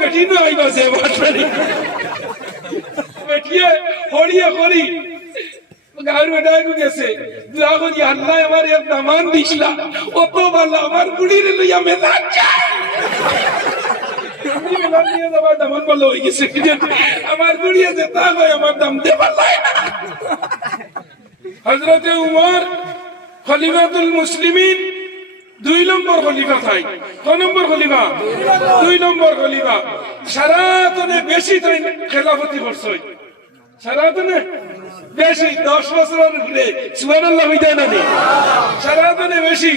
বেটি no আইবাছে বাসবাড়ি বেটিয়ে হরিয়ে Hari গাঁর বেটায় গেছে দোয়া করি আল্লাহ আমার এক দামান দিছিলা অত ভালো আমার বুড়ির লইয়া মেলা যায় মেলা নিয়ে যাবার দামান ভালো হয়ে গেছে আমার বুড়িয়ে যে তা হয় আমার দাম দেবার লাই না। হযরতে উমর খলিফাতুল মুসলিমিন 2 নম্বর খলিফা থাই। কত নম্বর খলিফা? 2 নম্বর খলিফা। সারাতনে বেশি তাই খেলাফতি করছে, সারাতনে বেশি 10 বছরের ঘুরে সুবহানাল্লাহ হইতা না নি সারাতনে বেশি।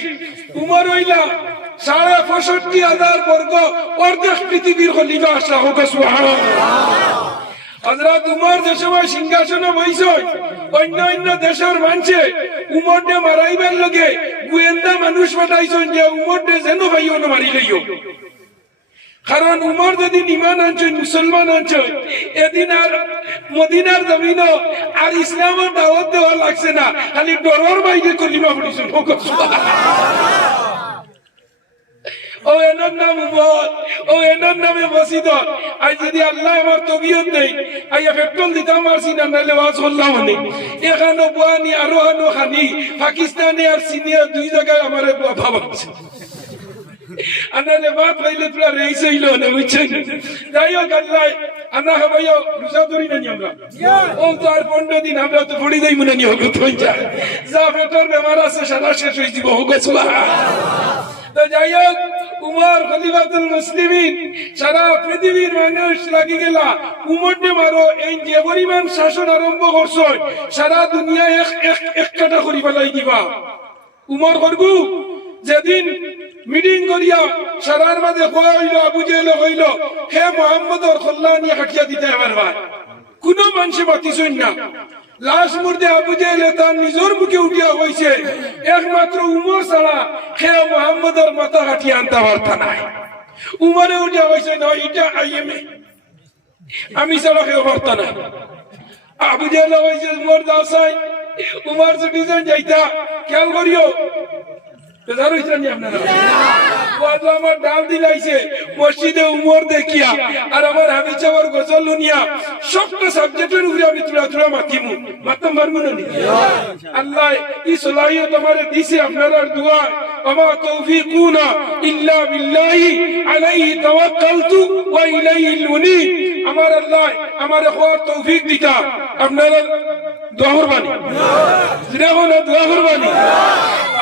উমর হইলা 65,000 বর্গ অর্ধেক পৃথিবীর খলিফা আসলা হোক সুবহানাল্লাহ। হযরত উমর যে সময় সিংহাসনে বইছে অন্য অন্য দেশের মানুষে উমরকে মারাইবার লগে গোয়েন্দা মানুষ পাঠাইছেন যে উমরকে যেন ভাইও না মারি লইও, কারণ উমর যদি ইমান আনছেন মুসলমান আনছেন এদিন আর মদিনার জমিন আর ইসলামের দাওয়াত দেওয়া লাগছে না, খালি ডরর বাইরে কলিমা পড়িছেন। ও এনার নাম উমর, ও এনার নামে মসজিদ। আজ যদি আল্লাহ আমার তবিয়ত নেই আইয়া পেট্রোল দিতাম মারছি না, নাইলে ওয়াজ করলাম অনেক। এখানো বুয়ানি আরো হানো খানি পাকিস্তানে আর সিনিয়া 2 জায়গায় আমার ভাবাচ্ছে আনালে বাত হইলে তোরা রেইস হইল না বুঝছেন। যাই হোক আল্লাহ আনা হবাইও রোজা ধরি না আমরা ও তো আর 15 দিন আমরা তো পড়ি যাই মনে নি হোক হই যায় যা পেটের বেমার আছে সারা শেষ হয়ে যাব হোক সুবহানাল্লাহ। তো যাই হোক উমর খলিফাতুল মুসলিমিন সারা পৃথিবীর মানুষ লাগি গেলা উমরকে মারো। এই যে পরিমাণ শাসন আরম্ভ করছো সারা দুনিয়া এক কাটা করি ফেলাই দিবা। উমর করবু যেদিন মিটিং করিয়া সারার মাঝে হইল আবু জেহেল হইল হে মুহাম্মদর কল্যাণ খাটিয়া দিতে পারবা, কোন মানুষে বাতিছেন না। লাশ মুর্দে আবু জেহেল তার নিজের মুখে উঠিয়া হয়েছে একমাত্র উমর ছাড়া হে মুহাম্মদর মাথা কাটিয়া আনতে পারতা নাই। উমরে উঠিয়া হয়েছে না এটা আইএমএ আমি ছাড়া কেউ পারতা না। আবু জেহেল হয়েছে উমর দাও চাই উমর ছুটি যাইতা খেয়াল করিও আমার ডাল দিলাইছে মসজিদে উমর দেখিয়া আর আমার হাবিব সাহেবের গজল শুনিয়া সবটা সাবজেক্টের উপরে আমি তুলা তুলা মাতিমু মাতম পারবো না। আল্লাহ এই সলাহিয়ত আমারে দিছে আপনারা দোয়া। ওমা তৌফিকুনা ইল্লা বিল্লাহি আলাইহি তাওয়াক্কালতু ওয়া ইলাইহিল উনীব। আমার আল্লাহ আমারে হওয়ার তৌফিক দিতা, আপনারা দোয়া করবানি, দোয়া করবানি,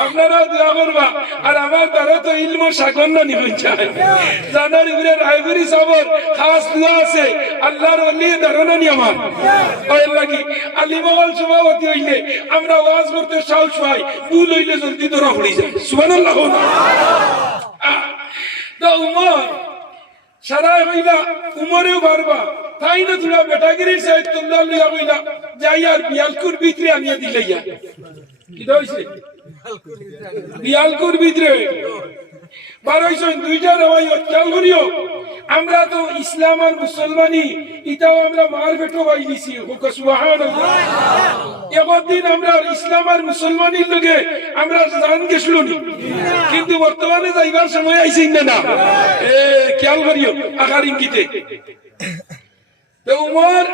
আপনারা দোয়া করবা। আর আমার দ্বারা তো ইলম সাগন্য নিয়ে যায় জানার ইবরে রায়গুরি সাবর খাস দোয়া আছে আল্লাহর ওলি ধারণা নি আমার ওই লাগি আলিমহল সভাপতি হইলে আমরা ওয়াজ করতে সাহস পাই, ভুল হইলে জলদি ধরা পড়ে যায়। সুবহানাল্লাহ। তো উমর সারা হইলা উমরেও পারবা তাই না তোরা বেটাগিরির সাইড তোমরা লইয়া হইলা যাই আর বিয়ালকুর ভিতরে আনিয়া দিলাইয়া কি হইছে বিয়ালকুর ভিতরে বারোইছেন 2টা রওয়াই খেয়াল করিও। আমরা তো ইসলাম আর মুসলমানি এটাও আমরা মার পেটো পাই দিছি সুবহানাল্লাহ। একদিন আমরা ইসলাম আর মুসলমানির লগে আমরা জান গেছিল নি, কিন্তু বর্তমানে যাইবার সময় আইছে না খেয়াল করিও আকার ইঙ্গিতে। তো উমর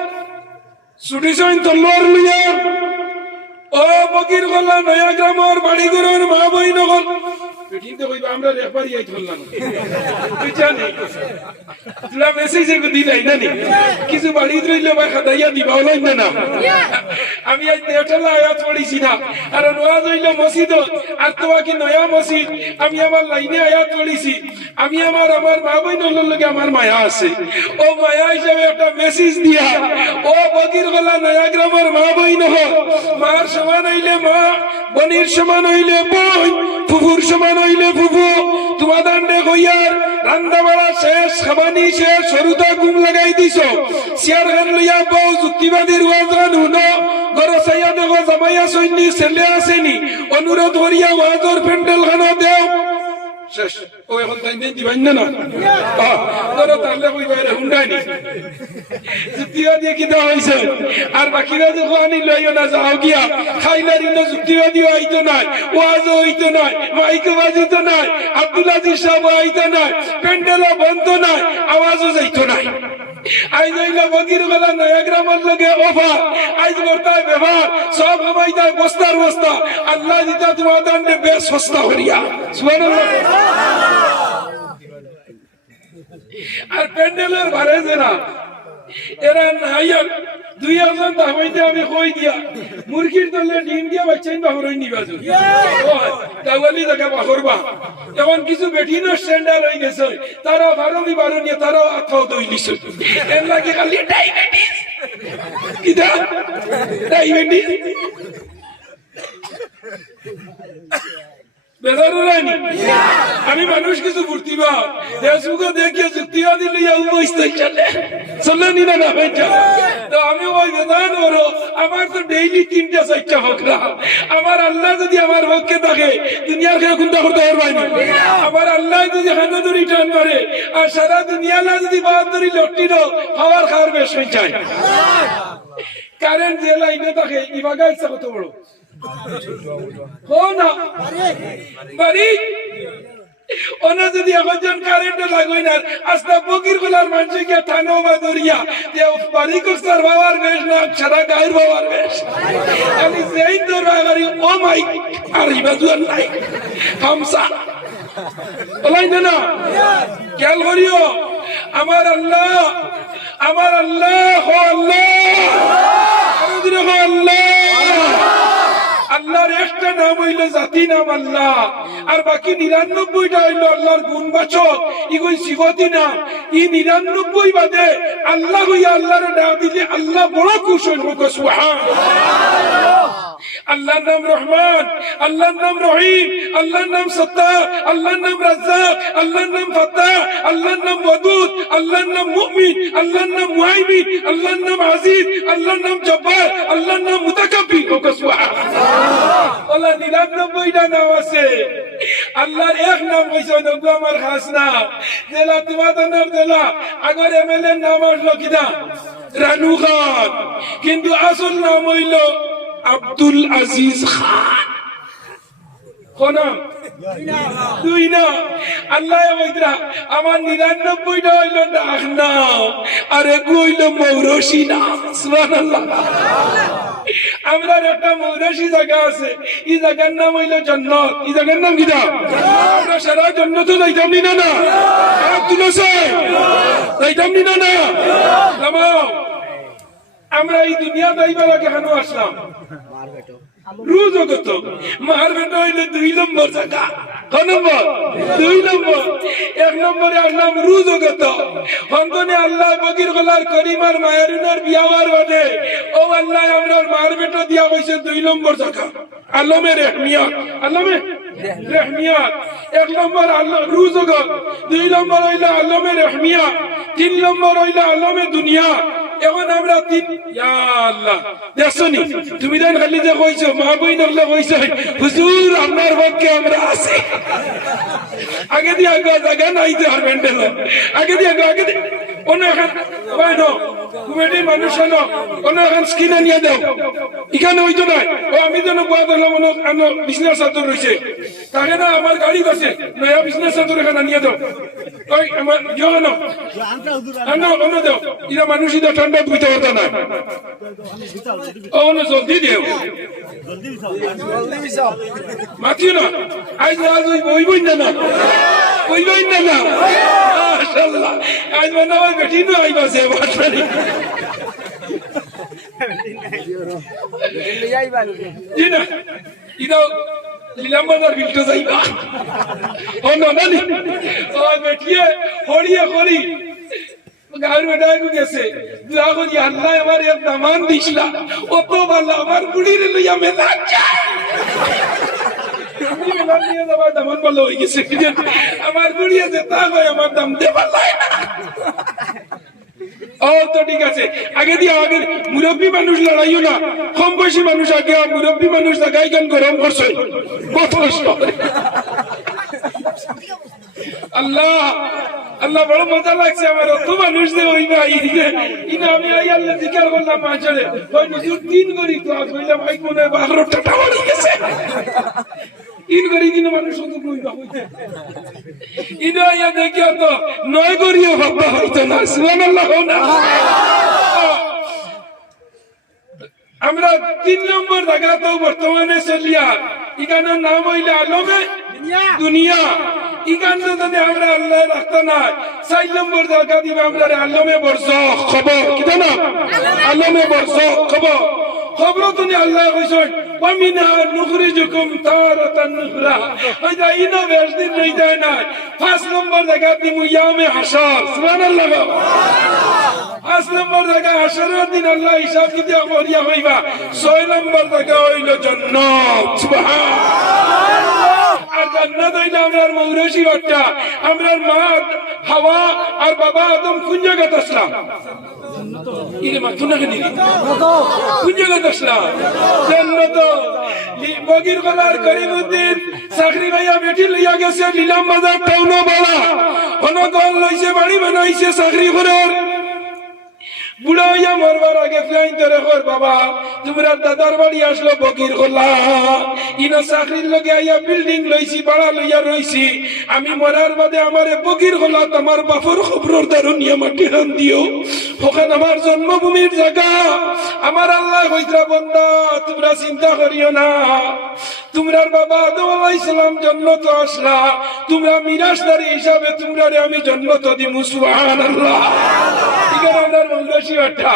ছুটিছেন তলোয়ার লইয়া ও বকির গলা নয়া গ্রামের বাড়ি ঘরের মা বই নগল কিন্তু কইবা আমরা রেফারি আইত হলাম বুঝছানি তুলা মেসেজ দিলাই না নি কিছু বাড়ি রইলে বা খাদাইয়া দিবা হলাই না না। আমি আজ দেওটালা আয়াত পড়িছি না কারণ ওয়াজ হইল মসজিদ আর তোমা কি নয়া মসজিদ আমি আমার লাইনে আয়াত পড়িছি। আমি আমার মা বই নগর লগে আমার মায়া আছে, ও মায়া হিসাবে একটা মেসেজ দিয়া ও বকির গলা নয়া গ্রামের মা বই নগর মার সমান হইলে মা, বনির সমান হইলে বোন, ফুফুর সমান হইলে ফুফু। তোমাদের কইয়ার রান্না বাড়া শেষ, খাবানি শেষ, সরুতা ঘুম লাগাই দিছ। চেয়ার গান লইয়া বউ যুক্তিবাদীর ওয়াজ গান শুনো। ঘর চাইয়া দেখো জামাইয়া সৈন্য ছেলে আসেনি, অনুরোধ করিয়া ওয়াজর প্যান্ডেল খানা দেও। শেষ ও এখন তাই দিবেন না ধরো তাহলে কই বাইরে হুন্ডাইনি যুক্তিবাদী কি দেওয়া হয়েছে আর বাকিরা যখন আনি লইও না যাও গিয়া খাইলারি না যুক্তিবাদী হইতো নাই ওয়াজও হইতো নাই মাইকো বাজিতো নাই আব্দুল আজিজ সাহেব হইতো নাই প্যান্ডেলও বন্ধ নাই আওয়াজও যাইতো নাই আইজ হইল বগির বেলা নয়া গ্রামের লগে অফার আইজ করতায় ব্যবহার সব হমাইতায় বস্তার বস্তা আল্লাহ দিতা তোমার দণ্ডে বেশ সস্তা হরিয়া সুবহানাল্লাহ আর প্যান্ডেলের ভারে যে না এরা নাইয়া দুই একজন দামাইতে আমি কই দিয়া মুরগির দলে ডিম দিয়া বাচ্চাইন বাহরই নিবা যদি তাওয়ালি জায়গা বাহরবা এখন কিছু বেঠিনো স্ট্যান্ডার্ড হয়ে গেছে তারা বারোমি বারো নিয়ে তারাও আত্মাও দইলিছে এর লাগে খালি ডায়াবেটিস কিদা ডায়াবেটিস আমি মানুষ কিছু ফুর্তিবা ফেসবুকে দেখিয়ে যুক্তিবাদী লইয়া চলে নি না তো আমি ওই বেদান করো আমার তো ডেইলি 3-4টা ফকরা আমার আল্লাহ যদি আমার পক্ষে থাকে দুনিয়ার খেয়ে কোনটা করতে পারবাই না আমার আল্লাহ যদি হাতে ধরি টান মারে আর সারা দুনিয়া যদি বাদ ধরি লট্টির খাবার খাওয়ার বেশ হয়ে যায় কারেন্ট যে লাইনে থাকে ইবাগা ইচ্ছা কত বড় যদি এখন কারেন্ট লাগবে না আস্তা ফকির গুলার মানুষ গিয়ে থানো বা দরিয়া বাড়ি করছার বাবার বেশ না সারা গায়ের বাবার বেশ আমি যেই তোর বাগারি ও মাই আর ইবাজুয়ার নাই হামসা বলাই না খেয়াল করিও আমার আল্লাহ হো আল্লাহ আল্লাহ আল্লাহর একটা নাম হইল জাতি নাম আল্লাহ আর বাকি 99টা হইল আল্লাহর গুণবাচক ইগোই সিফতি নাম ই 99 বাদে আল্লাহ হইয়া আল্লাহর নাম দিলে আল্লাহ বড় খুশি হইব সুবহানাল্লাহ আল্লাহর নাম রহমান আল্লাহর নাম রহিম আল্লাহর নাম সত্তার আল্লাহর নাম রাজ্জাক আল্লাহর নাম ফাত্তাহ আল্লাহর নাম ওয়াদুদ আল্লাহর নাম মুমিন আল্লাহর নাম মুহাইমিন আল্লাহর নাম আজিজ আল্লাহর নাম জব্বার আল্লাহর নাম মুতাকাব্বির সুবহানাল্লাহ আল্লাহ 99টা নাম আছে আল্লাহর এক নাম হইছে নবী আমার খাস নাম জেলা তোমাদের নাম জেলা আগর এমএলএ নাম আসলো কিনা রানু খান কিন্তু আসল নাম হইল আব্দুল আজিজ খান কোনা দুই না আল্লাহ বৈদ্রা আমার 99টা হইল ডাক নাম আর এক হইল মৌরসি নাম সুবহানাল্লাহ আমরা একটা মৌরসি জায়গা আছে এই জায়গার নাম হইল জান্নাত এই জায়গার নাম কিটা আমরা সারা জান্নাতে যাইতাম না না আব্দুল হোসেন যাইতাম না না নামাও আমরা এই দুনিয়া দাইবার আগে কেন আসলাম রোজ কত মার বেটা হইলে 2 নম্বর জায়গা কোন নম্বর 2 নম্বর 1 নম্বরে আসলাম রোজ কত হন্তনে আল্লাহ বগির গলার করিমার মায়ারুনার বিয়াওয়ার বাদে ও আল্লাহ আমরার মার বেটা দিয়া হইছে 2 নম্বর জায়গা আলমে রহমিয়াত আলমে রহমিয়াত 1 নম্বর আল্লাহ রোজ কত 2 নম্বর হইলা আলমে রহমিয়াত 3 নম্বর হইলা আলমে দুনিয়া এখন আমরা ইয়া আল্লাহ দেখছনি তুমি দেন খালি যে কইছো মা বইন আল্লাহ কইছো হুজুর আপনার পক্ষে আমরা আছি আগে দিয়া জায়গা নাই যে আর মেন্ডেল আগে দিয়া কোন এখন বাইনো কমিটির মানুষ না কোন এখন স্কিনে নিয়ে দাও এখানে হইতো না ও আমি যেন বাদ হলাম মনে বিজনেস চাদর রইছে তাকে না আমার গাড়ি আছে নয়া বিজনেস চাদর এখানে নিয়ে দাও ওই আমার ইয়া না আনো আনো দাও ইরা মানুষ ইদা ঠান্ডা বুঝতে পারতা না ও না জলদি দেও জলদি বিসাও মাতিও না আজ ওই বইবই না বইবই না মাশাআল্লাহ আজ মনে হয় বেটি না আইবাছে বাটরি ইনা ইদা লিলাম্বাদার বিলটো যাইবা ও না নানি ও বেটিয়ে হড়িয়ে হড়ি গায়ের বেটায় গেছে দোয়া করি আল্লাহ আমার এক দামান দিছলা ও তো ভালো আমার বুড়ির লইয়া মেলা যায় দামান ভালো হয়ে গেছে আমার বুড়িয়ে যে তা হয় আমার দাম দেবার লাগে না ও তো ঠিক আছে আগে দিয়ে আগে মুরব্বী মানুষ লড়াইও না কম বয়সী মানুষ আগে মুরব্বী মানুষ গাই গান গরম করছে কত আল্লাহ আল্লাহ বড় মজা লাগছে আমার অত মানুষ যে ওই ভাই ইনা আমি আই আল্লাহ জিকির করলাম মাঝে ওই হুজুর 3 গরি তো কইলাম ভাই কোনে 12 টাকা বাড়ি গেছে 3 গরি দিন মানুষ শুধু কইবা হইতে ইনা ইয়া দেখিও তো 9 গরিও বাবা হইতো না সুবহানাল্লাহ না আমরা 3 নম্বর জায়গা তো বর্তমানে চলিয়া ইখানের নাম হইলে আলমে দুনিয়া ইখান যদি আমরা আল্লাহ রাখতে না 4 নম্বর জায়গা দিবে আমরা আলমে বরজখ খবর কিটা না আলমে বরজখ খবর খবর তুমি আল্লাহ কইছেন ওয়া মিনহা নুখরিজুকুম তারাতান নুখরা ওই যে ইনো বেশদিন নাই যায় না 5 নম্বর জায়গা দিমু ইয়ামে হাশর সুবহানাল্লাহ 5 নম্বর জায়গা হাশরের দিন আল্লাহ হিসাব কিতাব করিয়া হইবা 6 নম্বর জায়গা হইল জান্নাত সুবহানাল্লাহ আর জান্নাত হইলো আমরার মৌরসি বাচ্চা আমরার মা হাওয়া আর বাবা আদম কোন জায়গাতে আসলাম ইরে মা তুই না কেন কোন জায়গাতে আসলাম জান্নাত বগির গলার করিমউদ্দিন চাকরি ভাইয়া বেটি লইয়া গেছে লীলাম বাজার টাউন বড়া অনগল লইছে বাড়ি বানাইছে চাকরি করার বুড়া হইয়া মরবার আগে ফ্লাইন ধরে কর বাবা তোমরা দাদার বাড়ি আসলো বগির গলা ইনা চাকরির লগে আইয়া বিল্ডিং লইছি বাড়া লইয়া রইছি আমি মরার বাদে আমারে বগির গলা আমার বাপর খবরের দারুনিয়া মাটি হান দিও ওখানে আমার জন্মভূমির জায়গা আমার আল্লাহ কইরা বান্দা তোমরা চিন্তা করিও না তোমরার বাবা আদম আলাইহিস সালাম জান্নাত আসলা তোমরা মিরাসদারি হিসাবে তোমরারে আমি জান্নাত দিমু সুবহানাল্লাহ ইগার আমরার মৌলসি ওঠা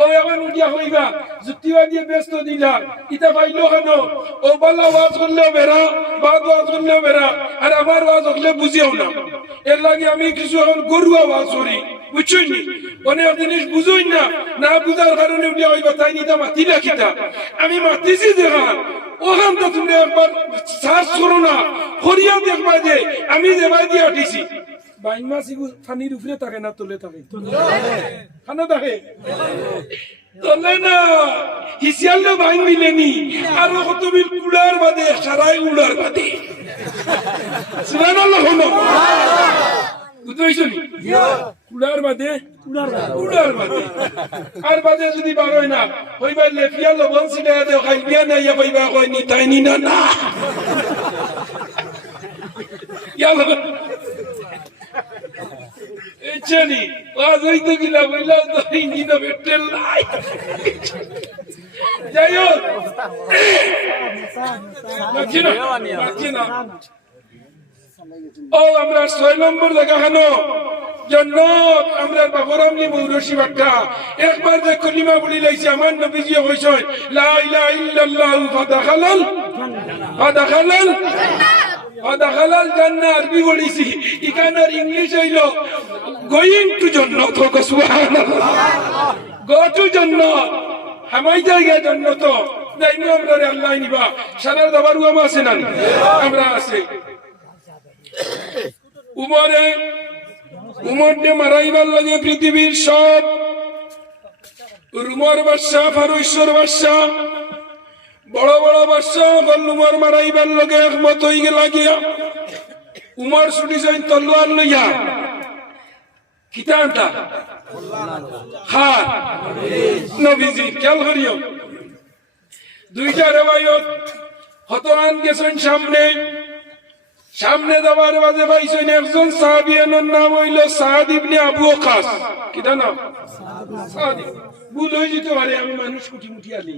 ও এখন উঠিয়া হইবা যুক্তিবাদী ব্যস্ত দিলা ইতা পাইলো কেন ও বালা ওয়াজ করলেও বেড়া বাদ ওয়াজ করলেও বেড়া আর আমার ওয়াজ হলে বুঝিও না এর লাগে আমি কিছু এখন গরুয়া ওয়াজ করি বুঝছই নি অনেক জিনিস বুঝুই না না বুঝার কারণে উঠিয়া হইবা তাই নিতা মাতি রাখিতা আমি মাতিছি দেখা ওখান তো তুমি একবার সার্চ করো না করিয়া দেখবা যে আমি যে বাই দিয়ে উঠিছি বাইন মাছ পানির উপরে থাকে না তোলে থাকে খানা থাকে তোলে না হিসিয়ালে বাইন মিলেনি আর কত বিল কুড়ার বাদে সারাই উড়ার বাদে সুবহানাল্লাহ হলো বুঝছো নি কুড়ার বাদে উড়ার বাদে আর বাদে যদি বারোই না হইবা লেফিয়া লবণ সিটা দে খাইবিয়া না ইয়া পাইবা কই নি তাই নি না না ইয়া লগন এচনি ওয়াজ হইতে গিলা বইলা তো ইঞ্জিন বেটেল নাই যাইও না ও আমরা 6 নম্বর জায়গা হানো জান্নাত আমরা বাবার আমলি মৌরসি বাক্কা একবার যে কলিমা বলি লাইছে আমার নবীজি কইছেন লা ইলাহা ইল্লাল্লাহ ফাদাখালাল জান্নাহ আরবি বলিছি ইকানার ইংলিশ হইলো গোইং টু জান্নাত সুবহানাল্লাহ গো টু জান্নাত হামাই জায়গা জান্নাত দাইমু আমরা আল্লাহ নিবা সারা দাবারু আমা আছে না আমরা আছে উমর নে মারাইবার লাগে পৃথিবীর সব রুমর বাদশা ফারুশ্বর বাদশা বড় বড় বাদশা উমর মারাইবার লগে একমত হই গেল গিয়া উমর ছুটিছেন তলোয়ার লইয়া কিতানটা হ্যাঁ নবীজি খেয়াল করিও দুইটা রেওয়ায়ত হতরান গেছেন সামনে যাবার বাজে পাইছেন একজন সাহাবী এর নাম হইল সাদ ইবনে আবু ওয়াক্কাস কিটা নাম সাদ ভুল হয়ে যেতে পারে আমি মানুষ কুটিমুটি আলি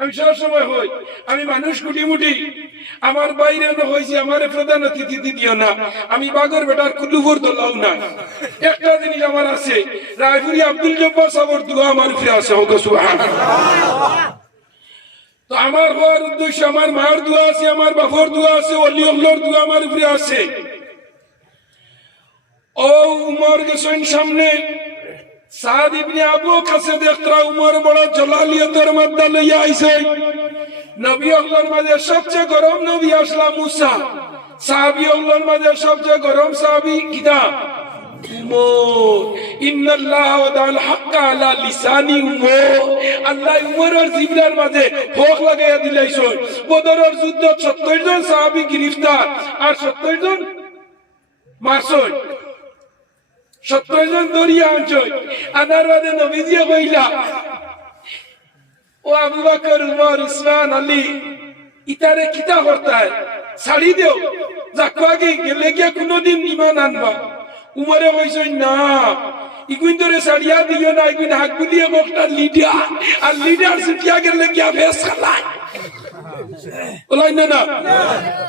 আমি সব সময় হই আমি মানুষ কুটিমুটি আমার বাইরে হইছি আমারে প্রধান অতিথি দিও না আমি বাগর বেটার কুলুফর দলাও না একটা জিনিস আমার আছে রায়পুরি আব্দুল জব্বার সাহেবের দোয়া আমার ফিরে আছে ওগো সুবহানাল্লাহ তো আমার হওয়ার উদ্দেশ্য আমার মার দোয়া আছে আমার বাপর দোয়া আছে ওলি আল্লাহর দোয়া আমার উপরে আছে ও উমর গেছেন সামনে সাদ ইবনে আবু ওয়াক্কাস দেখরা উমর বড় জালালিয়তের মধ্যে লইয়া আইছে নবী আল্লাহর মাঝে সবচেয়ে গরম নবী আসলা মুসা সাহাবী আল্লাহর মাঝে সবচেয়ে গরম সাহাবী কিদা উমর ইন্নাল্লাহ ওয়াদাল হাক্কা আলা লিসানি উমর আল্লাহ উমরের জিবরার মাঝে হক লাগাইয়া দিলাইছেন বদরের যুদ্ধ 70 জন সাহাবী গ্রেফতার আর 70 জন মারছই 70 জন দরিয়া আনছই আনার বাদে নবীজিয়ে কইলা ও আবু বকর উমর উসমান আলী ইতারে কিতা করতায় ছাড়ি দেও যাকে গেলে গিয়া কোনদিন ইমান আনবা উমরে কইছই না ইগুন ধরে ছাড়িয়া দিও না ইগুন হাক বুলিয়ে একটা লিডার আর লিডার সিটিয়া গেলে গিয়া ফেস খালায় বলাই না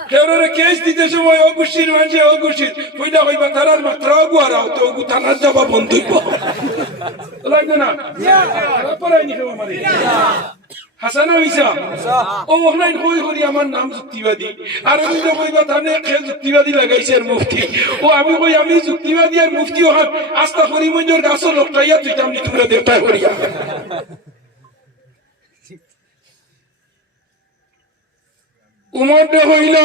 কেউরে কেস দিতে সময় অগুশির মানুষে অগুশির কইলা কইবা তারার মাত্রাও গুয়ারাও তো ওগু থানার যাবা বন্ধ হইব বলাই না পড়াই নি কেউ মারি হাসানা হইসা ও অনলাইন কই করি আমার নাম যুক্তিবাদী আর আমি তো কইবা থানে খেল যুক্তিবাদী লাগাইছে আর মুফতি ও আমি কই আমি যুক্তিবাদী আর মুফতি হন আস্থা করি মঞ্জুর গাছ লোকটাইয়া তুই আমি তোমরা দেবতা করিয়া উমর দে হইল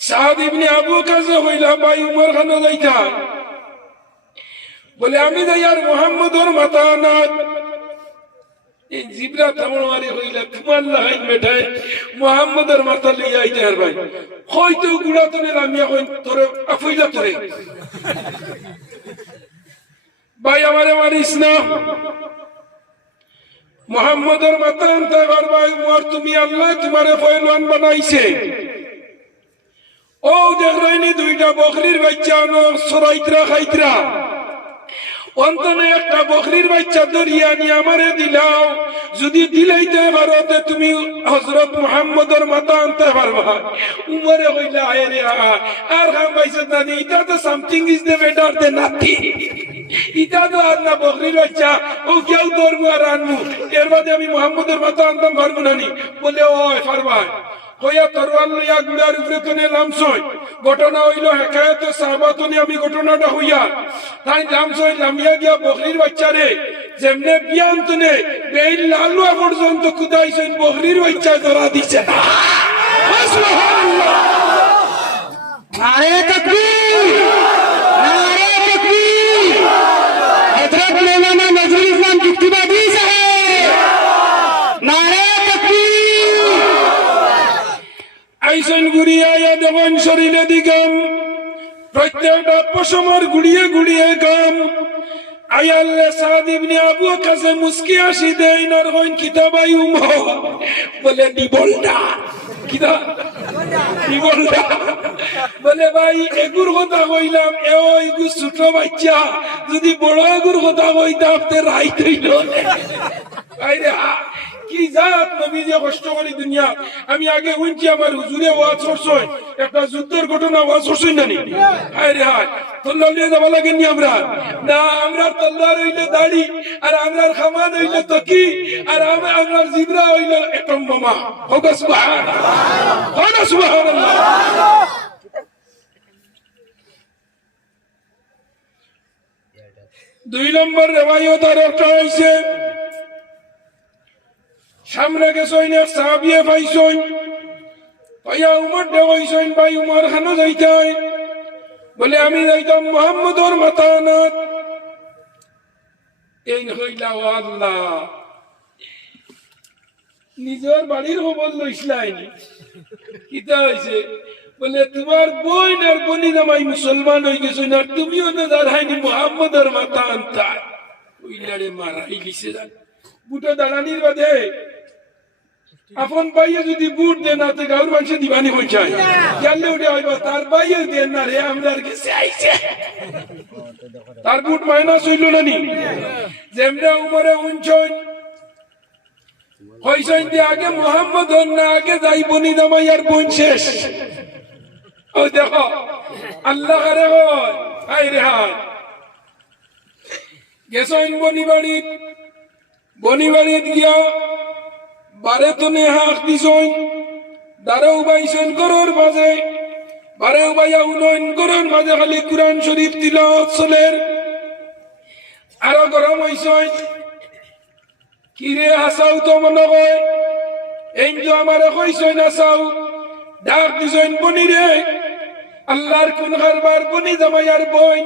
সাদ ইবনে আবু কাজে হইল ভাই উমর খান যাইতা বলে আমি যাই আর মুহাম্মদর মাথা নাত এই জিবরা তামড়ারি হইল তোমার লাগাই বেটায় মুহাম্মদর মাথা লইয়া আইতে আর ভাই হয়তো গুড়া তনে আমি এখন তোরে আফইলা তোরে ভাই আমারে মারিস না মুহাম্মদর মাথা আনতে পারবা উমর তুমি আল্লাহ তোমারে ফয়লওয়ান বানাইছে ও দেখরাইনি দুইটা বকরির বাচ্চা আনো সরাইতরা খাইতরা অন্তনে একটা বকরির বাচ্চা দরিয়া নিয়ে আমারে দিলাও যদি দিলাইতে পারো তুমি হযরত মুহাম্মদর মাথা আনতে পারবা উমরে কইলা আরে আর খাম পাইছে না এটা তো something is the better than nothing ইটা তো আর না বকরির বাচ্চা ও কেউ ধরবো আর আনবো এর বাদে আমি মুহাম্মদের মাথা আনতাম পারবো না নি বলে ও পারবা কইয়া তরওয়াল লইয়া গুড়ার উপরে তনে নামছই ঘটনা হইল হেকায়তে সাহাবাতনে আমি ঘটনাটা হইয়া তাই নামছই নামিয়া গিয়া বকরির বাচ্চারে যেমনে বিয়ান তনে বেইল লালুয়া পর্যন্ত কুদাইছেন বকরির বাচ্চা ধরা দিছে না সুবহানাল্লাহ নারে তাকবীর নারে তাকবীর হযরত মৌলানা নজরুল ইসলাম যুক্তিবাদী সাহেব নারে তাকবীর আইসন গুড়িয়া দেখুন শরীরে দিগাম প্রত্যেকটা পশমের গুড়িয়ে গুড়িয়ে গাম আয়াল্লে সাদ ইবনে আবু কাছে মুস্কি আসি দেই নর হইন কিতাবাই উমর বলে দিবলটা কিতা দিবলটা বলে ভাই এগুর কথা কইলাম এগু ছোট বাচ্চা যদি বড় এগুর কথা কইতাম তে রাইত হইল আইরে কি জাত নবী যে কষ্ট করি দুনিয়া আমি আগে শুনছি আমার হুজুরে ওয়াজ করছই একটা যুদ্ধের ঘটনা ওয়াজ করছই না নি আরে হায় তল্লার নিয়ে যাওয়া লাগেনি আমরা না আমরা তল্লার হইলে দাড়ি আর আমরার খামান হইলে তকি আর আমরার জিবরা হইলে এটম বোমা হোক সুবহানাল্লাহ সুবহানাল্লাহ দুই নম্বর রেওয়ায়ত আর একটা হইছে সামনে গেছইন এক সাহাবিয়ে পাইছইন পাইয়া উমর দেওয়াইছইন ভাই উমর খানো যাইতাই বলে আমি যাইতাম মুহাম্মদর মাথা আনাত এই হইলা আল্লাহ নিজের বাড়ির খবর লইসলাইনি কিতা হইছে বলে তোমার বোন আর বনি জামাই মুসলমান হয়ে গেছইন আর তুমিও না দাঁড়াইনি মুহাম্মদর মাথা আনতা ওইলারে মারাই লিছে জান বুটো দাঁড়ানির বাদে আপন ভাইয়ে যদি বুট দেন না তো গাঁর মানুষে দিবানি হয়ে যায় জানলে উঠে হইব তার ভাইয়ে দেন না রে আমরার কাছে আইছে তার বুট মাইনাস হইল না নি যেমনে উমরে উঞ্চন হইছেন যে আগে মুহাম্মদ হন না আগে যাই বনি জামাই আর বোন শেষ ও দেখো আল্লাহ রে হয় হায় রে হায় গেছেন বনি বাড়িত গিয়া বারে তনে হাঁক দিছইন দারে উবাইছেন গরুর মাঝে বারে উবাইয়া উনয়ন গরুর মাঝে খালি কুরআন শরীফ তিলাওয়াত চলের আরো গরম হইছেন কিরে হাসাও তো মনে হয় এই যে আমারে কইছেন হাসাও ডাক দিছেন বনি রে আল্লাহর কোন কারবার বনি জামাইয়ার বই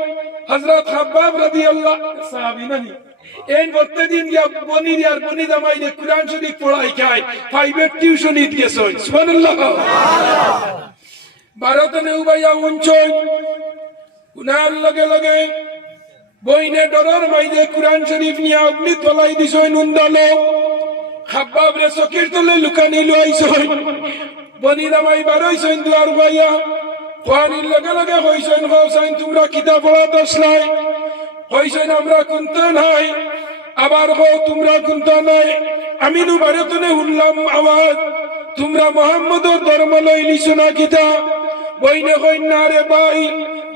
হযরত খাব্বাব রাদিয়াল্লাহু সাহাবী নানি এই প্রত্যেকদিন ইয়া বনির আর বনি জামাইরে কুরআন শরীফ পড়াই খায় প্রাইভেট টিউশন ইত গেছই সুবহানাল্লাহ ভারত নেউ ভাইয়া উঞ্চন উনার লগে লগে বইনে ডরার মাইজে কুরআন শরীফ নিয়ে অগ্নি তলাই দিছই নুন্দালো খাব্বাব রে চকির তলে লুকানি লইছই বনি দামাই বারইছই দুয়ার ভাইয়া কোয়ানির লগে লগে হইছই হইছই তোমরা কিতাব পড়াত আসলাই হইছই আমরা কুনতা নাই আবার হো তোমরা কুনতা নাই আমি নু ভারতনে হুল্লাম আওয়াজ তোমরা মুহাম্মদর ধর্ম লইলিছো না কিতা বইনে কইন না রে ভাই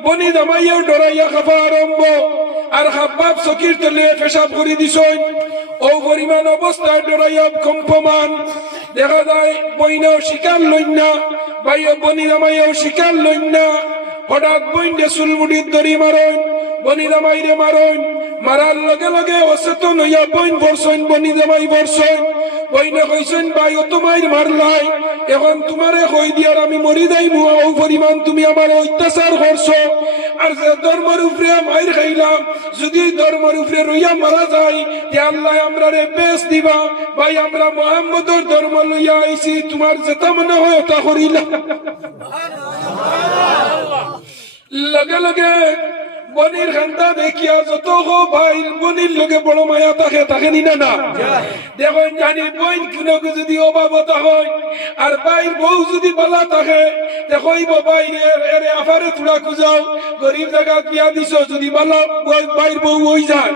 বনি দামাইও ডরাইয়া খাফা আরম্ভ আর খাব্বাব চকির তলে পেশাব করে দিছই ও পরিমাণ অবস্থায় ডরাইয়া কম্পমান দেখা যায় বইনেও শিকার লইন না ভাইও বনি দামাইও শিকার লইন না হঠাৎ বইনে চুলমুড়ির দড়ি মারইন বনি দামাইরে মারইন মারার লগে লগে অচেতন হইয়া বইন বরছইন বনি দামাই বরছইন বইনে কইছেন ভাই ও তোমার মারলাই এখন তোমারে কই দিয়ার আমি মরি যাইমু ও পরিমাণ তুমি আমার অত্যাচার করছো আর যে ধর্মের উপরে মাইর খাইলাম যদি ধর্মের উপরে রইয়া মারা যায় তে আল্লাহ আমরারে বেশ দিবা ভাই আমরা মুহাম্মদর ধর্ম লইয়া আইছি তোমার যেটা মনে হয় তা করিলাম লগে লগে বনির খান্তা দেখিয়া যত গো ভাই বনির লগে বড় মায়া তাকে নিনা না দেখুন জানি বইন কোনো যদি অভাবতা হয় আর ভাই বউ যদি বালা থাকে দেখইব ভাই এরে আফারে তুলা খুঁজাও গরিব জায়গা কিয়া দিছ যদি বালা ভাইয়ের বউ হই যায়